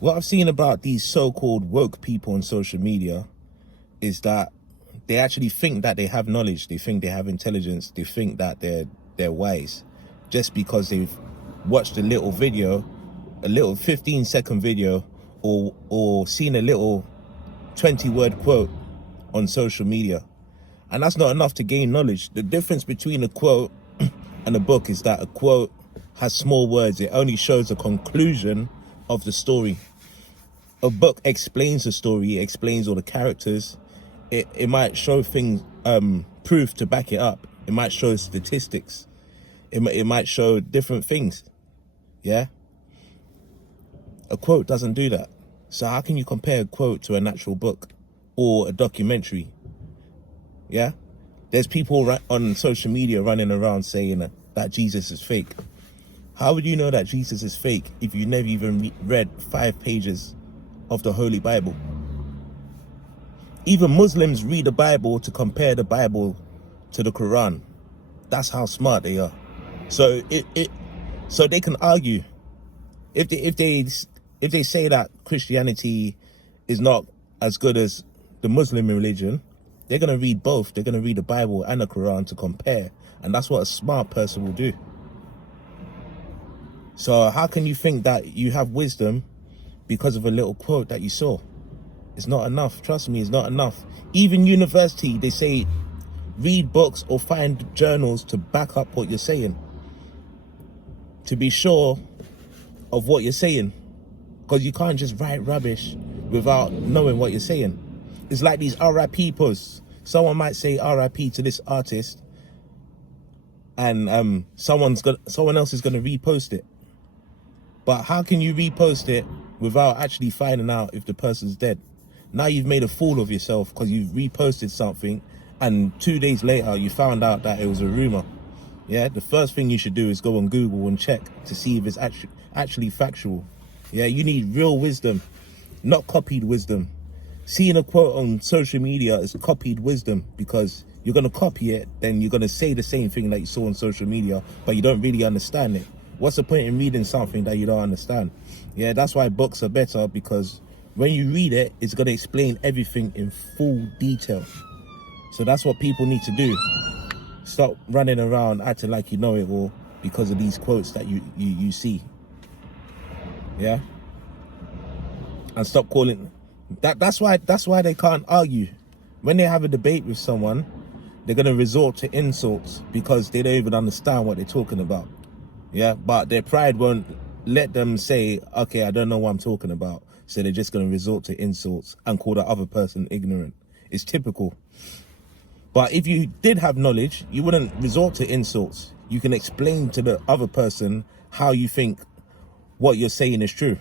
What I've seen about these so-called woke people on social media is that they actually think that they have knowledge, they think they have intelligence, they think that they're wise, just because they've watched a little video, a little 15-second video, or seen a little 20-word quote on social media. And that's not enough to gain knowledge. The difference between a quote and a book is that a quote has small words. It only shows the conclusion of the story. A book explains the story, it explains all the characters. It might show things, proof to back it up. It might show statistics. It might show different things. Yeah? A quote doesn't do that. So how can you compare a quote to an actual book or a documentary? Yeah? There's people on social media running around saying that Jesus is fake. How would you know that Jesus is fake if you never even read 5 pages of the Holy Bible? Even Muslims read the Bible to compare the Bible to the Quran. That's how smart they are. So so they can argue. If they say that Christianity is not as good as the Muslim religion, they're going to read both. They're going to read the Bible and the Quran to compare. And that's what a smart person will do. So how can you think that you have wisdom because of a little quote that you saw? It's not enough. Trust me, it's not enough. Even university, they say read books or find journals to back up what you're saying, to be sure of what you're saying, because you can't just write rubbish without knowing what you're saying. It's like these RIP posts. Someone might say RIP to this artist, and someone else is going to repost it. But how can you repost it without actually finding out if the person's dead? Now you've made a fool of yourself because you've reposted something, and 2 days later you found out that it was a rumor. Yeah, the first thing you should do is go on Google and check to see if it's actually factual. Yeah, you need real wisdom, not copied wisdom. Seeing a quote on social media is copied wisdom, because you're going to copy it, then you're going to say the same thing that you saw on social media, but you don't really understand it. What's the point in reading something that you don't understand? Yeah, that's why books are better, because when you read it, it's going to explain everything in full detail. So that's what people need to do. Stop running around acting like you know it all because of these quotes that you see. Yeah? And stop calling... That's why they can't argue. When they have a debate with someone, they're going to resort to insults because they don't even understand what they're talking about. Yeah, but their pride won't let them say, okay, I don't know what I'm talking about. So they're just going to resort to insults and call the other person ignorant. It's typical. But if you did have knowledge, you wouldn't resort to insults. You can explain to the other person how you think what you're saying is true.